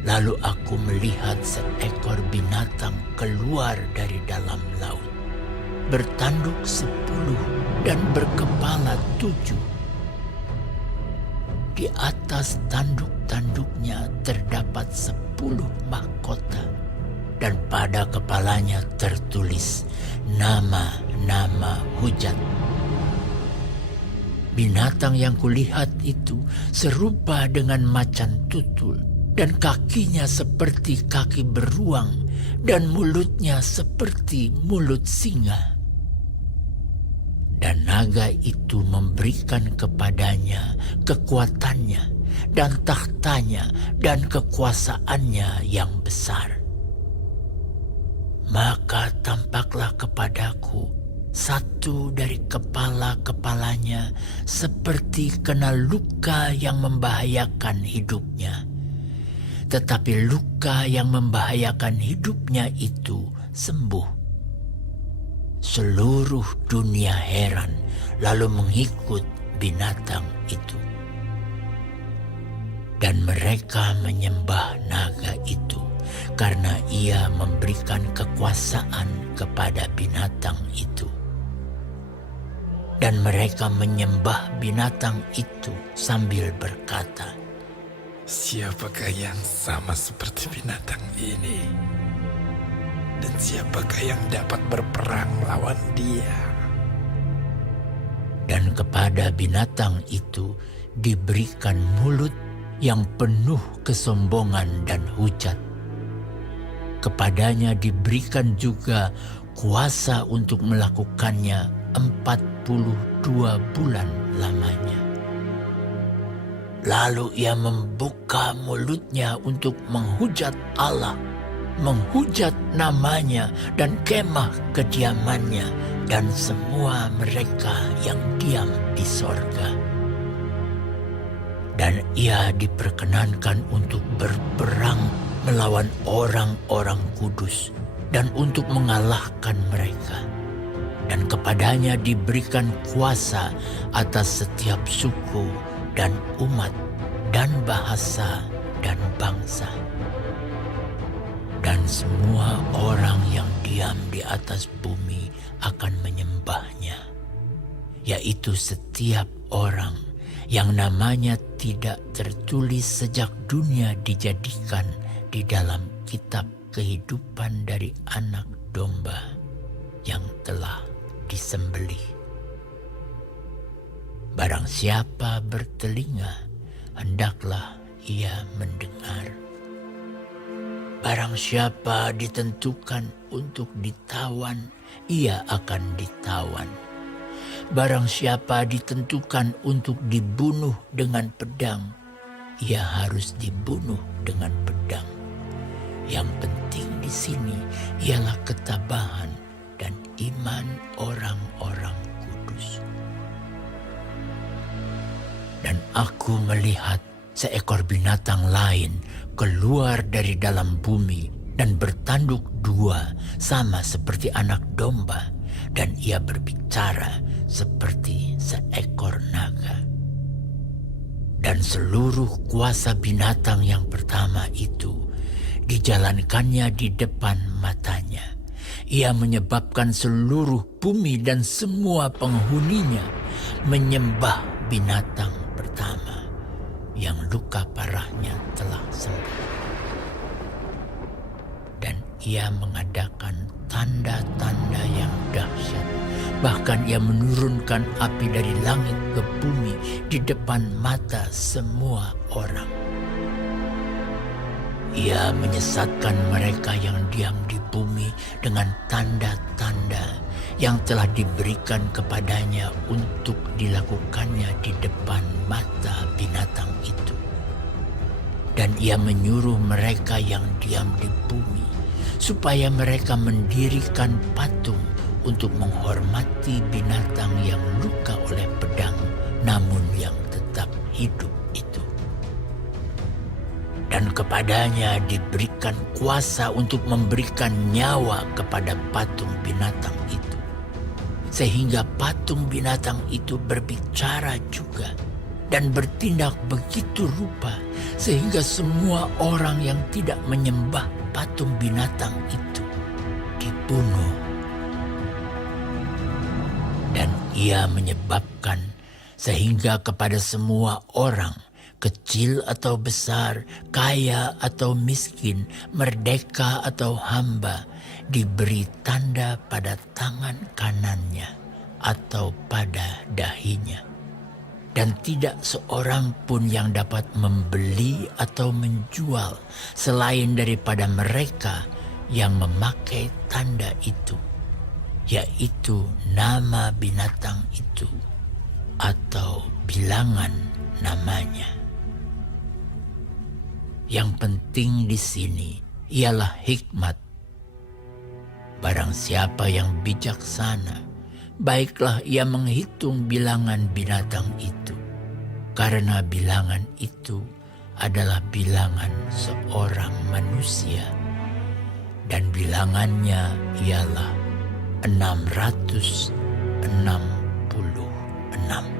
Lalu aku melihat seekor binatang keluar dari dalam laut, bertanduk 10 dan berkepala 7. Di atas tanduk-tanduknya terdapat 10 mahkota, dan pada kepalanya tertulis nama-nama hujat. Binatang yang kulihat itu serupa dengan macan tutul, dan kakinya seperti kaki beruang, dan mulutnya seperti mulut singa. Dan naga itu memberikan kepadanya kekuatannya dan tahtanya dan kekuasaannya yang besar. Maka tampaklah kepadaku satu dari kepala-kepalanya seperti kena luka yang membahayakan hidupnya. Tetapi luka yang membahayakan hidupnya itu sembuh. Seluruh dunia heran lalu mengikut binatang itu. Dan mereka menyembah naga itu karena ia memberikan kekuasaan kepada binatang itu. Dan mereka menyembah binatang itu sambil berkata, "Siapakah yang sama seperti binatang ini? Dan siapakah yang dapat berperang melawan dia?" Dan kepada binatang itu diberikan mulut yang penuh kesombongan dan hujat. Kepadanya diberikan juga kuasa untuk melakukannya 42 bulan lamanya. Lalu ia membuka mulutnya untuk menghujat Allah, menghujat namanya dan kemah kediamannya dan semua mereka yang diam di sorga. Dan ia diperkenankan untuk berperang melawan orang-orang kudus dan untuk mengalahkan mereka. Dan kepadanya diberikan kuasa atas setiap suku dan umat dan bahasa dan bangsa. Dan semua orang yang diam di atas bumi akan menyembahnya, yaitu setiap orang yang namanya tidak tertulis sejak dunia dijadikan di dalam kitab kehidupan dari anak domba yang telah disembelih. Barang siapa bertelinga, hendaklah ia mendengar. Barang siapa ditentukan untuk ditawan, ia akan ditawan. Barang siapa ditentukan untuk dibunuh dengan pedang, ia harus dibunuh dengan pedang. Yang penting di sini ialah ketabahan dan iman orang-orang kudus. Dan aku melihat seekor binatang lain keluar dari dalam bumi dan bertanduk 2 sama seperti anak domba, dan ia berbicara seperti seekor naga. Dan seluruh kuasa binatang yang pertama itu dijalankannya di depan matanya. Ia menyebabkan seluruh bumi dan semua penghuninya menyembah binatang pertama yang luka parahnya telah sembuh. Dan ia mengadakan tanda-tanda yang dahsyat. Bahkan ia menurunkan api dari langit ke bumi di depan mata semua orang. Ia menyesatkan mereka yang diam di bumi dengan tanda-tanda yang telah diberikan kepadanya untuk dilakukannya di depan mata binatang itu. Dan ia menyuruh mereka yang diam di bumi supaya mereka mendirikan patung untuk menghormati binatang yang luka oleh pedang namun yang tetap hidup itu. Dan kepadanya diberikan kuasa untuk memberikan nyawa kepada patung binatang itu, sehingga patung binatang itu berbicara juga dan bertindak begitu rupa sehingga semua orang yang tidak menyembah patung binatang itu dibunuh. Dan ia menyebabkan sehingga kepada semua orang, kecil atau besar, kaya atau miskin, merdeka atau hamba, diberi tanda pada tangan kanannya atau pada dahinya. Dan tidak seorang pun yang dapat membeli atau menjual selain daripada mereka yang memakai tanda itu, yaitu nama binatang itu atau bilangan namanya. Yang penting di sini ialah hikmat. Barang siapa yang bijaksana, baiklah ia menghitung bilangan binatang itu, karena bilangan itu adalah bilangan seorang manusia, dan bilangannya ialah 666.